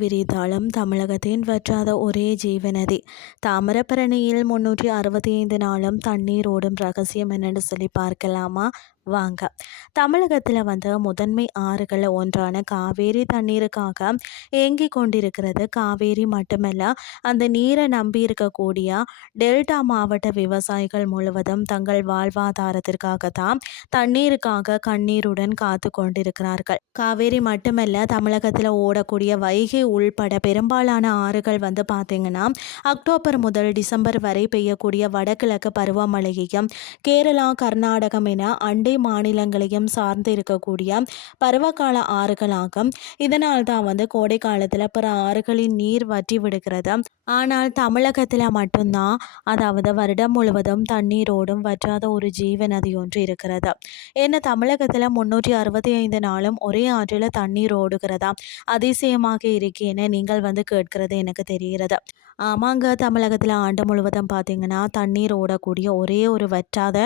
விரித்தாலும் தமிழகத்தின் வற்றாத ஒரே ஜீவநதி தாமிரபரணியில் 365 நாளும் தண்ணீர் ஓடும் ரகசியம் என்னன்னு சொல்லி பார்க்கலாமா? வாங்க. தமிழகத்தில் முதன்மை ஆறுகள் ஒன்றான காவேரி தண்ணீருக்காக ஏங்கி கொண்டிருக்கிறது. காவேரி மட்டுமல்ல, அந்த நீரை நம்பி இருக்கக்கூடிய டெல்டா மாவட்ட விவசாயிகள் முழுவதும் தங்கள் வாழ்வாதாரத்திற்காக தான் தண்ணீருக்காக கண்ணீருடன் காத்து கொண்டிருக்கிறார்கள். காவேரி மட்டுமல்ல, தமிழகத்தில் ஓடக்கூடிய வைகை உள்பட பெரும்பாலான ஆறுகள் பார்த்தீங்கன்னா அக்டோபர் முதல் டிசம்பர் வரை பெய்யக்கூடிய வடகிழக்கு பருவமழையையும் கேரளா, கர்நாடகம் என அண்டை மாநிலங்களையும் சார்ந்து இருக்கக்கூடிய பருவகால ஆறுகளாகும். இதனால் தான் கோடை காலத்தில் பிற ஆறுகளின் நீர் வற்றி விடுகிறது. ஆனால் தமிழகத்தில் மட்டும்தான், அதாவது வருடம் முழுவதும் தண்ணீரோடும் வற்றாத ஒரு ஜீவ நதி ஒன்று இருக்கிறது. ஏன்னா தமிழகத்தில் 365 நாளும் ஒரே ஆற்றில் தண்ணீர் ஓடுகிறதா? அதிசயமாக இருக்கேன்னு நீங்கள் கேட்கிறது எனக்கு தெரிகிறது. ஆமாங்க, தமிழகத்தில் ஆண்டு முழுவதும் பார்த்தீங்கன்னா தண்ணீர் ஓடக்கூடிய ஒரே ஒரு வற்றாத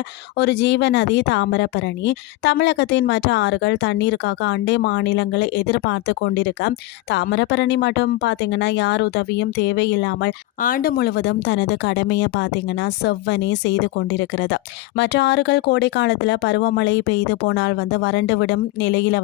ஒரு ஜீவ நதி தாமிரபரணி. தமிழகத்தின் மற்ற ஆறுகள் தண்ணீருக்காக அண்டை மாநிலங்களை எதிர்பார்த்து கொண்டிருக்க, தாமிரபரணி மட்டும் பார்த்தீங்கன்னா யார் உதவியும் தேவையில்லாமல் ஆண்டு முழுவதும் தனது கடமையை பார்த்தீங்கன்னா செவ்வனே செய்து கொண்டிருக்கிறது. மற்ற ஆறுகள் கோடை காலத்தில் பருவமழை பெய்து போனால் வறண்டுவிடும் நிலையில்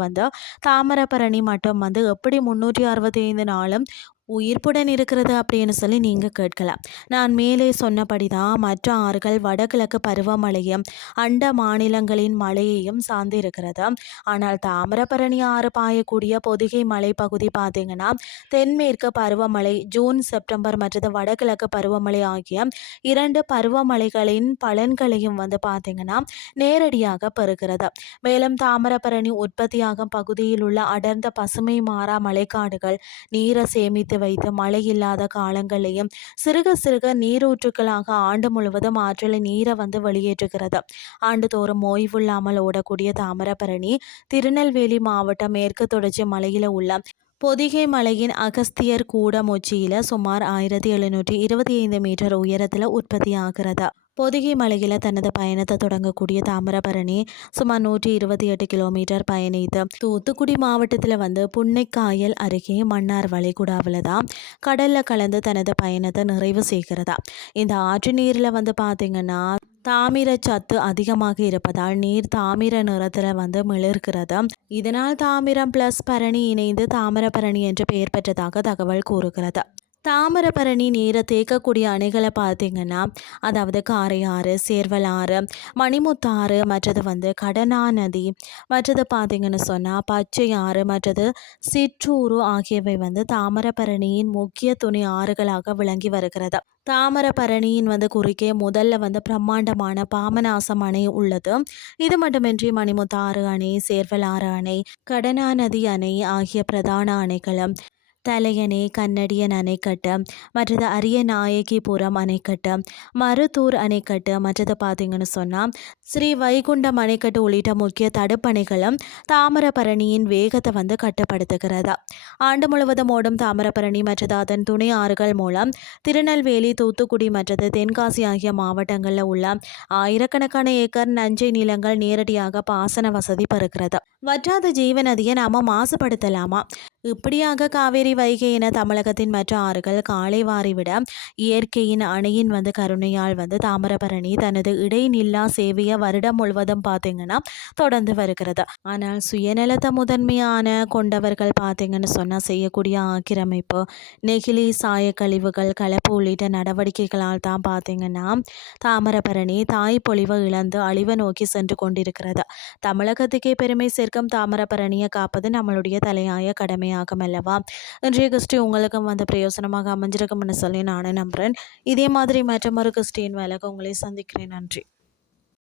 தாமிரபரணி மட்டும் எப்படி 365 நாளும் உயிர்ப்புடன் இருக்கிறது அப்படின்னு சொல்லி நீங்கள் கேட்கலாம். நான் மேலே சொன்னபடி தான் மற்ற ஆறுகள் வடகிழக்கு பருவமழையும் அண்ட மாநிலங்களின் மழையையும் சார்ந்து இருக்கிறது. ஆனால் தாமிரபரணி ஆறு பாயக்கூடிய பொதிகை மலைப்பகுதி பார்த்தீங்கன்னா தென்மேற்கு பருவமழை ஜூன், செப்டம்பர் மற்றது வடகிழக்கு பருவமழை ஆகிய 2 பருவமழைகளின் பலன்களையும் பார்த்தீங்கன்னா நேரடியாக பெறுகிறது. மேலும் தாமிரபரணி உற்பத்தியாகும் பகுதியில் உள்ள அடர்ந்த பசுமை மாறா மலைக்காடுகள் நீரை சேமித்து வைத்து மழை இல்லாத காலங்களையும் சிறுக சிறுக நீரூற்றுக்களாக ஆண்டு முழுவதும் ஆற்றில் நீரை வெளியேற்றுகிறது. ஆண்டுதோறும் ஓய்வில்லாமல் ஓடக்கூடிய தாமிரபரணி திருநெல்வேலி மாவட்டம் மேற்கு தொடர்ச்சி மலையில் உள்ள பொதிகை மலையின் அகஸ்தியர் கூடம் உச்சியில் சுமார் 1725 மீட்டர் உயரத்தில் உற்பத்தி ஆகிறது. பொதிகை மலையில் தனது பயணத்தை தொடங்கக்கூடிய தாமிரபரணி சுமார் 128 கிலோமீட்டர் பயணித்து தூத்துக்குடி மாவட்டத்தில் புன்னைக்காயல் அருகே மன்னார் வளைகுடாவில் தான் கடலில் கலந்து தனது பயணத்தை நிறைவு செய்கிறதா. இந்த ஆற்று நீரில் பார்த்தீங்கன்னா தாமிர சத்து அதிகமாக இருப்பதால் நீர் தாமிர நிறத்தில் மிளர்கிறது. இதனால் தாமிரம் பிளஸ் பரணி இணைந்து தாமிரபரணி என்று பெயர் பெற்றதாக தகவல் கூறுகிறது. தாமிரபரணி நீரை தேக்கக்கூடிய அணைகளை பார்த்தீங்கன்னா, அதாவது காரையாறு, சேர்வலாறு, மணிமுத்தாறு, மற்றது கடனா நதி, மற்றது பார்த்தீங்கன்னு சொன்னால் பச்சையாறு, மற்றது சிற்றூரு ஆகியவை தாமிரபரணியின் முக்கிய துணை ஆறுகளாக விளங்கி வருகிறது. தாமிரபரணியின் குறுக்கே முதல்ல பிரம்மாண்டமான பாபநாசம் அணை உள்ளது. இது மட்டுமின்றி மணிமுத்தாறு அணை, சேர்வலாறு அணை, கடனா நதி அணை ஆகிய பிரதான அணைகளும், தலையணை, கன்னடியன் அணைக்கட்டு, மற்றது அரியநாயகிபுரம் அணைக்கட்டு, மருத்தூர் அணைக்கட்டு, மற்றது பார்த்தீங்கன்னு சொன்னால் ஸ்ரீ வைகுண்டம் அணைக்கட்டு உள்ளிட்ட முக்கிய தடுப்பணைகளும் தாமிரபரணியின் வேகத்தை கட்டுப்படுத்துகிறது. ஆண்டு முழுவதும் ஓடும் தாமிரபரணி மற்றது அதன் துணை ஆறுகள் மூலம் திருநெல்வேலி, தூத்துக்குடி மற்றது தென்காசி ஆகிய மாவட்டங்களில் உள்ள ஆயிரக்கணக்கான ஏக்கர் நஞ்சை நிலங்கள் நேரடியாக பாசன வசதி பெறுகிறது. வற்றாத ஜீவநதியை நாம மாசுபடுத்தலாமா? இப்படியாக காவேரி, வைகை என தமிழகத்தின் மற்ற ஆறுகள் காலை வாரிவிட இயற்கையின் அணையின் கருணையால் தாமிரபரணி தனது இடைநில்லா சேவையை வருடம் முழுவதும் பார்த்தீங்கன்னா தொடர்ந்து வருகிறது. ஆனால் சுயநலத்தை முதன்மையான கொண்டவர்கள் பார்த்தீங்கன்னு சொன்னால் செய்யக்கூடிய ஆக்கிரமிப்பு, நெகிழி, சாயக்கழிவுகள், கலப்பு உள்ளிட்ட நடவடிக்கைகளால் தான் பார்த்தீங்கன்னா தாமிரபரணி தாய் பொலிவை இழந்து அழிவை நோக்கி சென்று கொண்டிருக்கிறது. தமிழகத்துக்கே பெருமை சேர்க்கும் தாமிரபரணியை காப்பது நம்மளுடைய தலையாய கடமை ஆகும் அல்லவா? இன்றைய கிறிஸ்டி உங்களுக்கும் பிரயோசனமாக அமைஞ்சிருக்கும்னு சொல்லி நானும் நம்புகிறேன். இதே மாதிரி மற்றொரு கிறிஸ்டின் வேலைக்கு உங்களை சந்திக்கிறேன். நன்றி.